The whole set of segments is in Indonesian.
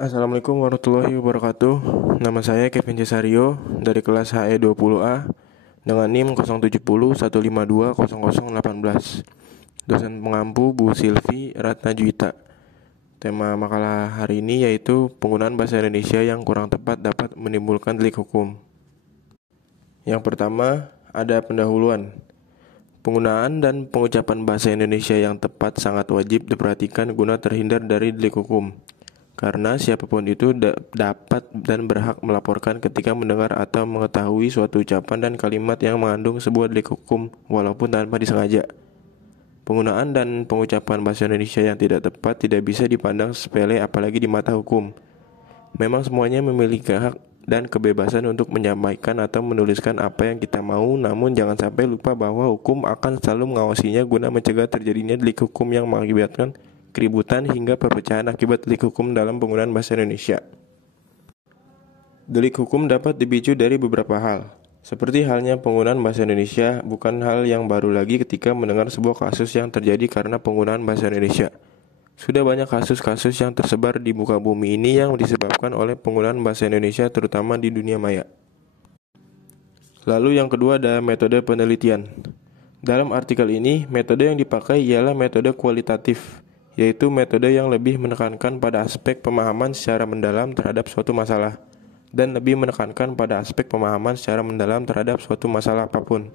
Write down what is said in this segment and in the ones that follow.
Assalamualaikum warahmatullahi wabarakatuh. Nama saya Kevin Cesario dari kelas HE20A dengan NIM 07015200018. Dosen pengampu Bu Silvi Ratnajuwita. Tema makalah hari ini yaitu penggunaan bahasa Indonesia yang kurang tepat dapat menimbulkan delik hukum. Yang pertama, ada pendahuluan. Penggunaan dan pengucapan bahasa Indonesia yang tepat sangat wajib diperhatikan guna terhindar dari delik hukum. Karena siapapun itu dapat dan berhak melaporkan ketika mendengar atau mengetahui suatu ucapan dan kalimat yang mengandung sebuah delik hukum walaupun tanpa disengaja. Penggunaan dan pengucapan bahasa Indonesia yang tidak tepat tidak bisa dipandang sepele apalagi di mata hukum. Memang semuanya memiliki hak dan kebebasan untuk menyampaikan atau menuliskan apa yang kita mau, namun jangan sampai lupa bahwa hukum akan selalu mengawasinya guna mencegah terjadinya delik hukum yang mengakibatkan keributan hingga perpecahan akibat delik hukum dalam penggunaan bahasa Indonesia. Delik hukum dapat dipicu dari beberapa hal. Seperti halnya penggunaan bahasa Indonesia bukan hal yang baru lagi ketika mendengar sebuah kasus yang terjadi karena penggunaan bahasa Indonesia. Sudah banyak kasus-kasus yang tersebar di muka bumi ini yang disebabkan oleh penggunaan bahasa Indonesia terutama di dunia maya. Lalu yang kedua ada metode penelitian. Dalam artikel ini, metode yang dipakai ialah metode kualitatif, yaitu metode yang lebih menekankan pada aspek pemahaman secara mendalam terhadap suatu masalah, dan lebih menekankan pada aspek pemahaman secara mendalam terhadap suatu masalah apapun.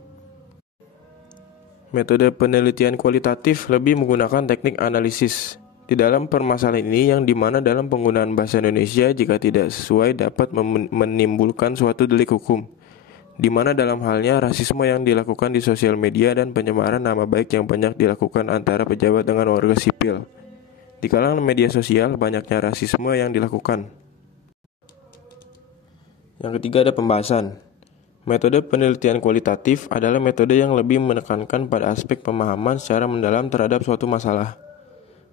Metode penelitian kualitatif lebih menggunakan teknik analisis di dalam permasalahan ini yang dimana dalam penggunaan bahasa Indonesia jika tidak sesuai dapat menimbulkan suatu delik hukum, di mana dalam halnya rasisme yang dilakukan di sosial media dan pencemaran nama baik yang banyak dilakukan antara pejabat dengan warga sipil. Di kalangan media sosial banyaknya rasisme yang dilakukan. Yang ketiga ada pembahasan. Metode penelitian kualitatif adalah metode yang lebih menekankan pada aspek pemahaman secara mendalam terhadap suatu masalah.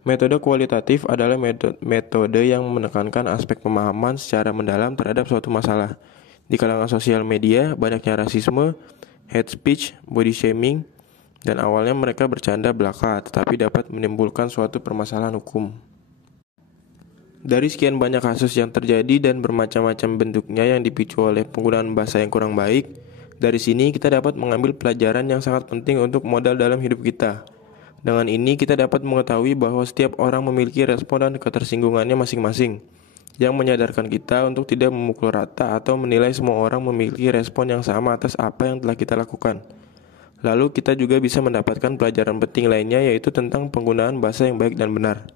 Metode kualitatif adalah metode yang menekankan aspek pemahaman secara mendalam terhadap suatu masalah. Di kalangan sosial media, banyaknya rasisme, hate speech, body shaming, dan awalnya mereka bercanda belaka, tetapi dapat menimbulkan suatu permasalahan hukum. Dari sekian banyak kasus yang terjadi dan bermacam-macam bentuknya yang dipicu oleh penggunaan bahasa yang kurang baik, dari sini kita dapat mengambil pelajaran yang sangat penting untuk modal dalam hidup kita. Dengan ini kita dapat mengetahui bahwa setiap orang memiliki respon dan ketersinggungannya masing-masing, yang menyadarkan kita untuk tidak memukul rata atau menilai semua orang memiliki respon yang sama atas apa yang telah kita lakukan. Lalu kita juga bisa mendapatkan pelajaran penting lainnya yaitu tentang penggunaan bahasa yang baik dan benar.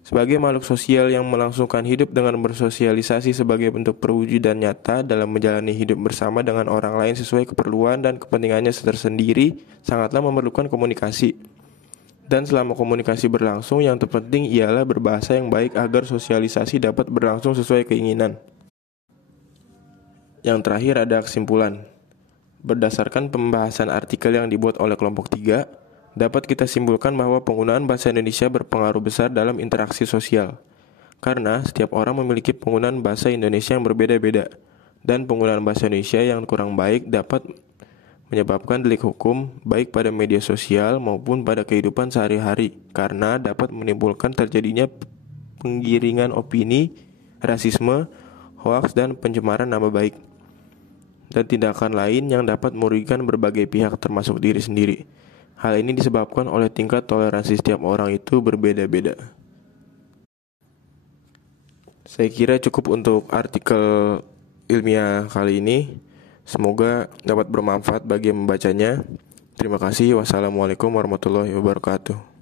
Sebagai makhluk sosial yang melangsungkan hidup dengan bersosialisasi sebagai bentuk perwujudan nyata dalam menjalani hidup bersama dengan orang lain sesuai keperluan dan kepentingannya tersendiri, sangatlah memerlukan komunikasi. Dan selama komunikasi berlangsung, yang terpenting ialah berbahasa yang baik agar sosialisasi dapat berlangsung sesuai keinginan. Yang terakhir ada kesimpulan. Berdasarkan pembahasan artikel yang dibuat oleh kelompok 3, dapat kita simpulkan bahwa penggunaan bahasa Indonesia berpengaruh besar dalam interaksi sosial. Karena setiap orang memiliki penggunaan bahasa Indonesia yang berbeda-beda, dan penggunaan bahasa Indonesia yang kurang baik dapat menyebabkan delik hukum baik pada media sosial maupun pada kehidupan sehari-hari, karena dapat menimbulkan terjadinya penggiringan opini, rasisme, hoaks, dan pencemaran nama baik, dan tindakan lain yang dapat merugikan berbagai pihak termasuk diri sendiri. Hal ini disebabkan oleh tingkat toleransi setiap orang itu berbeda-beda. Saya kira cukup untuk artikel ilmiah kali ini. Semoga dapat bermanfaat bagi yang membacanya. Terima kasih. Wassalamualaikum warahmatullahi wabarakatuh.